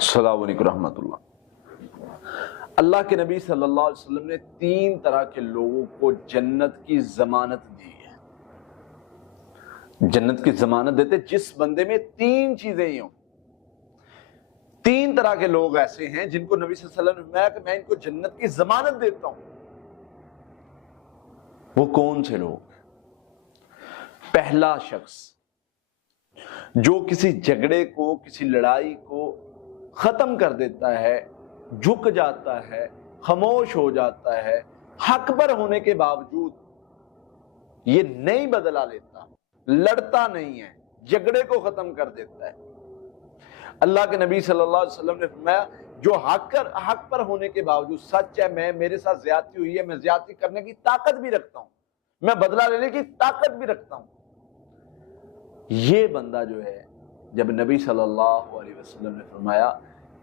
السلام علیکم رحمۃ اللہ۔ اللہ کے نبی صلی اللہ علیہ وسلم نے 3 طرح کے لوگوں کو جنت کی ضمانت دی ہے۔ جنت کی ضمانت دیتے جس بندے میں 3 چیزیں ہی ہوں۔ 3 طرح کے لوگ ایسے ہیں جن کو نبی صلی اللہ علیہ وسلم نے فرمایا کہ میں ان کو جنت کی ضمانت دیتا ہوں۔ وہ کون سے لوگ ہیں؟ پہلا شخص جو کسی جھگڑے کو، کسی لڑائی کو ختم کر دیتا ہے، جھک جاتا ہے، خاموش ہو جاتا ہے، حق پر ہونے کے باوجود یہ نہیں بدلا لیتا، لڑتا نہیں ہے، جھگڑے کو ختم کر دیتا ہے۔ اللہ کے نبی صلی اللہ علیہ وسلم نے فرمایا جو حق پر ہونے کے باوجود سچ ہے، میرے ساتھ زیادتی ہوئی ہے، میں زیادتی کرنے کی طاقت بھی رکھتا ہوں، میں بدلہ لینے کی طاقت بھی رکھتا ہوں، یہ بندہ جو ہے، جب نبی صلی اللہ علیہ وسلم نے فرمایا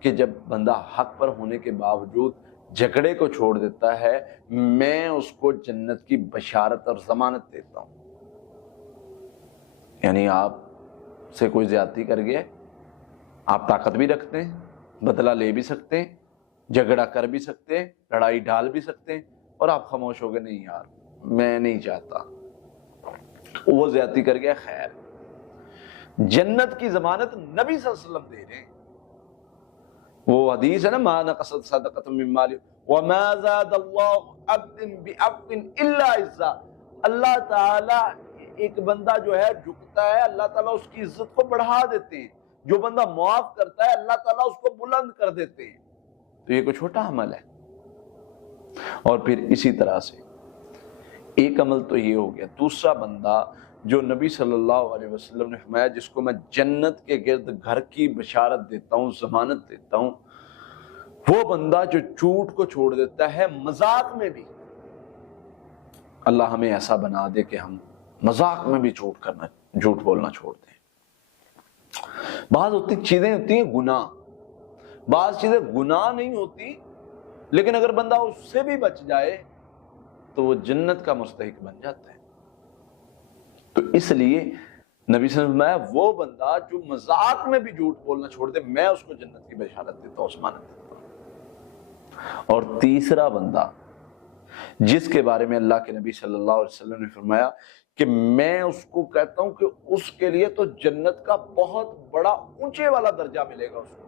کہ جب بندہ حق پر ہونے کے باوجود جھگڑے کو چھوڑ دیتا ہے، میں اس کو جنت کی بشارت اور ضمانت دیتا ہوں۔ یعنی آپ سے کوئی زیادتی کر گیا، آپ طاقت بھی رکھتے ہیں، بدلہ لے بھی سکتے ہیں، جھگڑا کر بھی سکتے ہیں، لڑائی ڈال بھی سکتے ہیں، اور آپ خاموش ہو گئے نہیں یار میں نہیں چاہتا، وہ زیادتی کر گیا، خیر جنت کی ضمانت نبی صلی اللہ علیہ وسلم دے رہے ہیں۔ وہ حدیث ہے نا، ما نقصت صدقۃ من مال وما زاد اللہ عبد بعفو الا عزا۔ اللہ تعالی ایک بندہ جو ہے جھکتا ہے، اللہ تعالیٰ اس کی عزت کو بڑھا دیتے ہیں، جو بندہ معاف کرتا ہے اللہ تعالیٰ اس کو بلند کر دیتے ہیں۔ تو یہ کوئی چھوٹا عمل ہے؟ اور پھر اسی طرح سے ایک عمل تو یہ ہو گیا۔ دوسرا بندہ جو نبی صلی اللہ علیہ وسلم نے فرمایا جس کو میں جنت کے گرد گھر کی بشارت دیتا ہوں، ضمانت دیتا ہوں، وہ بندہ جو جھوٹ کو چھوڑ دیتا ہے مذاق میں بھی۔ اللہ ہمیں ایسا بنا دے کہ ہم مذاق میں بھی جھوٹ بولنا چھوڑ دیں۔ بعض چیزیں ہوتی ہیں گناہ، بعض چیزیں گناہ نہیں ہوتی، لیکن اگر بندہ اس سے بھی بچ جائے تو وہ جنت کا مستحق بن جاتا ہے۔ تو اس لیے نبی صلی اللہ علیہ وسلم وہ بندہ جو مذاق میں بھی جھوٹ بولنا چھوڑ دے، میں اس کو جنت کی بشارت دیتا ہوں، ضمانت دیتا ہوں۔ اور تیسرا بندہ جس کے بارے میں اللہ کے نبی صلی اللہ علیہ وسلم نے فرمایا کہ میں اس کو کہتا ہوں کہ اس کے لیے تو جنت کا بہت بڑا اونچے والا درجہ ملے گا اس کو۔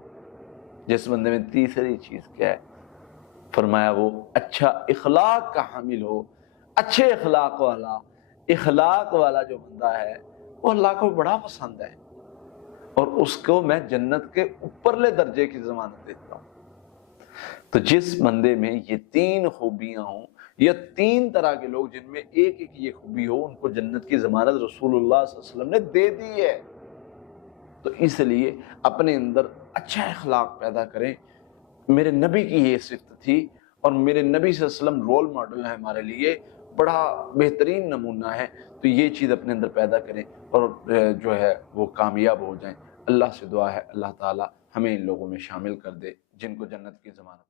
جس بندے میں تیسری چیز کیا ہے؟ فرمایا وہ اچھا اخلاق کا حامل ہو، اچھے اخلاق والا جو بندہ ہے وہ اللہ کو بڑا پسند ہے، اور اس کو میں جنت کے اوپرلے درجے کی ضمانت دیتا ہوں۔ تو جس بندے میں یہ 3 خوبیاں ہوں، یا 3 طرح کے لوگ جن میں ایک یہ خوبی ہو، ان کو جنت کی ضمانت رسول اللہ صلی اللہ علیہ وسلم نے دے دی ہے۔ تو اس لیے اپنے اندر اچھا اخلاق پیدا کریں۔ میرے نبی کی یہ صفت تھی، اور میرے نبی صلی اللہ علیہ وسلم رول ماڈل ہے ہمارے لیے، بڑا بہترین نمونہ ہے۔ تو یہ چیز اپنے اندر پیدا کریں اور جو ہے وہ کامیاب ہو جائیں۔ اللہ سے دعا ہے اللہ تعالی ہمیں ان لوگوں میں شامل کر دے جن کو جنت کی ضمانت